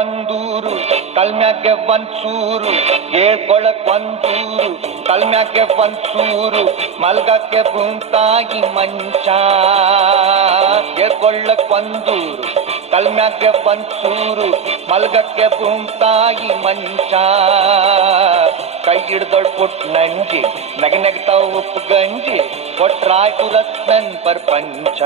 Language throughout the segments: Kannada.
ಒಂದೂರು ಕಲ್ಮ್ಯಾಗೆ ಒಂದ್ಸೂರು, ಹೇಳ್ಕೊಳಕ್ ಒಂದೂರು ಕಲ್ಮ್ಯಾಗೆ ಒಂದ್ಸೂರು, ಮಲ್ಗಕ್ಕೆ ಭೂಮ್ತಾಗಿ ಮಂಚ. ಹೇಳ್ಕೊಳ್ಳಕ್ ಒಂದೂರು ಕಲ್ಮ್ಯಾಗೆ ಒಂದ್ಸೂರು, ಮಲ್ಗಕ್ಕೆ ಭೂಮ್ತಾಗಿ ಮಂಚ. ಕೈ ಹಿಡ್ದೊಳ್ ಪುಟ್ ನಂಜಿ ನಗನಗ್ತಾವ್ ಉಪ್ಪು ಗಂಜಿ, ಕೊಟ್ರಾಯ್ತು ರತ್ನನ್ ಪ್ರಪಂಚ.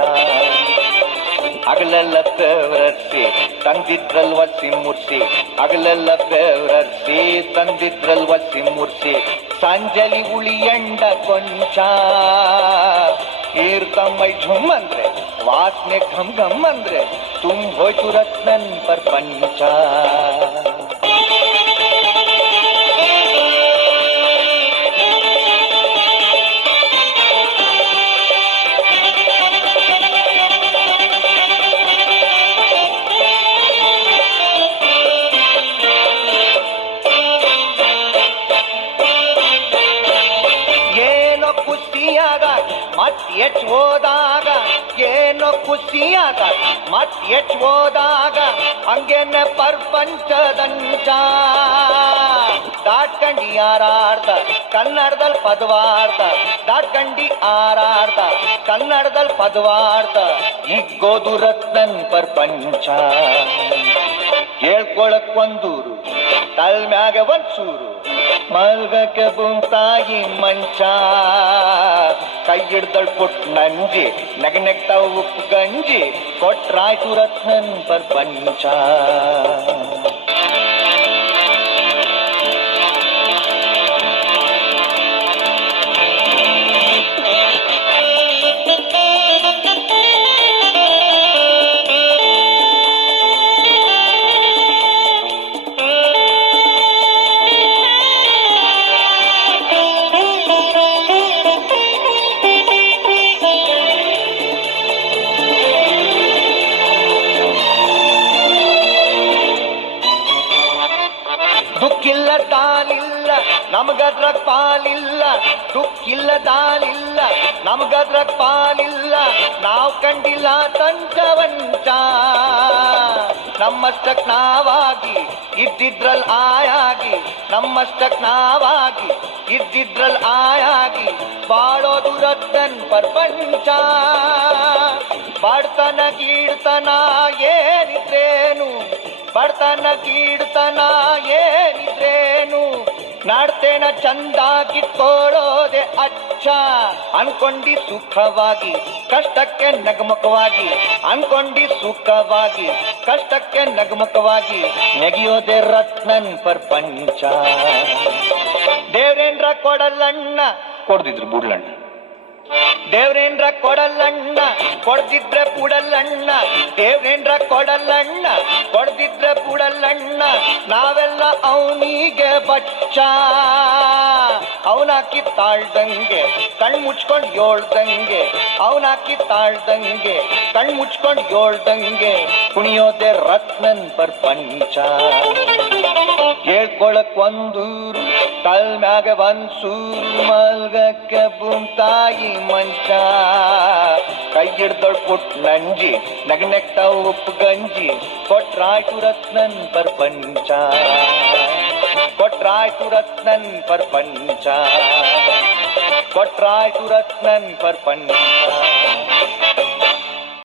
ಹಗಲೆಲ್ಲ ಬೆವರರ್ಸಿ ತಂದಿದ್ರಲ್ ಒಸಿ ಮುರ್ಸಿ, ಹಗಲೆಲ್ಲ ಬೆವರರ್ಸಿ ತಂದಿದ್ರಲ್ ಒಸಿ ಮುರ್ಸಿ, ಸಂಜಲಿ ಉಳಿ ಎಂಡ ಕೊಂಚ. ಈರ್ತಮ್ಮೈ ಝುಮ್ ಅಂದ್ರೆ ವಾಸನೆ ಘಮ್ ಘಮ್ ಅಂದ್ರೆ, ತುಂಬ ಹೋಯ್ತು ರತ್ನನ್ ಪ್ರಪಂಚ. ಮತ್ ಎಚ್ ಹೋದಾಗ ಏನೋ ಖುಷಿಯಾದ, ಮತ್ ಎಚ್ ಹೋದಾಗ ಹಂಗೇನೆ ಪ್ರಪಂಚದಂಚ. ದಾಟ್ಕಂಡಿ ಯಾರಾಡ್ದ ಕನ್ನಡದಲ್ಲಿ ಪದವಾರ್ಥ, ದಾಟ್ಕಂಡಿ ಆರಾಡ್ದ ಕನ್ನಡದಲ್ಲಿ ಪದವಾರ್ಥ, ಇಗ್ಗೋದು ರತ್ನನ್ ಪ್ರಪಂಚ. ಹೇಳ್ಕೊಳಕ್ ಒಂದೂರು ತಲ್ಮ್ಯಾಗ ಒಂದ್ಸೂರು, ಮಲ್ಗಕ್ಕೆ ಭೂಮ್ತಾಗಿ ಮಂಚ. ಕೈ ಹಿಡ್ದಳ್ ಪುಟ್ ನಂಜಿ ನಗನಗ್ತಾವ್ ಉಪ್ಪು ಗಂಜಿ, ಕೊಟ್ರಾಯ್ತು ರತ್ನನ್ ಪ್ರಪಂಚ. ದುಃಖಿಲ್ಲ ದಾಲಿಲ್ಲ ನಮಗದ್ರ ಪಾಲಿಲ್ಲ, ದುಃಖಿಲ್ಲ ದಾಲಿಲ್ಲ ನಮಗದ್ರ ಪಾಲಿಲ್ಲ, ನಾವ್ ಕಂಡಿಲ್ಲ ತಂಚವಂಚ. ನಮ್ಮಷ್ಟಕ್ ನಾವಾಗಿ ಇದ್ದಿದ್ರಲ್ ಆಯಾಗಿ, ನಮ್ಮಷ್ಟಕ್ ನಾವಾಗಿ ಇದ್ದಿದ್ರಲ್ ಆಯಾಗಿ, ಬಾಳೋದು ರತ್ನನ್ ಪ್ರಪಂಚ. ಬಡ್ತನ ಗೀಡ್ತನ ಏನಿದ್ರೇನು, ಬಡ್ತನ ಗೀಡ್ತನ ಏನಿದ್ರೇನು, ನಾಡ್ತೇನ ಚಂದಾಗಿತ್ಕೊಳ್ಳೋದೆ ಅಚ್ಚ. ಅನ್ಕೊಂಡಿ ಸುಖವಾಗಿ ಕಷ್ಟಕ್ಕೆ ನಗಮುಖವಾಗಿ, ಅನ್ಕೊಂಡಿ ಸುಖವಾಗಿ ಕಷ್ಟಕ್ಕೆ ನಗಮುಖವಾಗಿ, ನೆಗೆಯೋದೆ ರತ್ನನ್ ಪ್ರಪಂಚ. ದೇವ್ರೇಂದ್ರ ಕೊಡಲಣ್ಣ ಕೊಡ್ದಿದ್ರು ಬುಡ್ಲಣ್ಣ, ದೇವ್ರೇಂದ್ರ ಕೊಡಲಣ್ಣ ಕೊಡ್ದಿದ್ರೆ ಬುಡಲಣ್ಣ, ದೇವ್ರೇಂದ್ರ ಕೊಡಲಣ್ಣ ಕೊಡ್ದಿದ್ರೆ ಬುಡಲಣ್ಣ. ನಾವೆಲ್ಲ ಅವನಿಗೆ ಬಚ್ಚ, ಅವನಾಕಿ ತಾಳ್ದಂಗೆ ಕಣ್ ಮುಚ್ಕೊಂಡ್ ಏಳ್ದಂಗೆ, ಅವನಾಕಿ ತಾಳ್ದಂಗೆ ಕಣ್ ಮುಚ್ಕೊಂಡ್ ಏಳ್ದಂಗೆ, ಕುಣಿಯೋದೆ ರತ್ನನ್ ಪ್ರಪಂಚ. ಹೇಳ್ಕೊಳಕ್ ಒಂದೂರು ಕಲ್ಮ್ಯಾಗ ಒಂದ್ಸೂರು, ಮಲ್ಗಕ್ಕೆ ಭೂಮ್ತಾಗಿ ಮಂಚ. ಕೈ ಹಿಡ್ದೊಳ್ ಪುಟ್ ನಂಜಿ ನಗನಗ್ತಾವ್ ಉಪ್ಪು ಗಂಜಿ, ಕೊಟ್ರಾಯ್ತು ರತ್ನನ್ ಪ್ರಪಂಚ. ಕೊಟ್ರಾಯ್ತು ರತ್ನನ್ ಪ್ರಪಂಚ, ಕೊಟ್ರಾಯ್ತು ರತ್ನನ್ ಪ್ರಪಂಚ.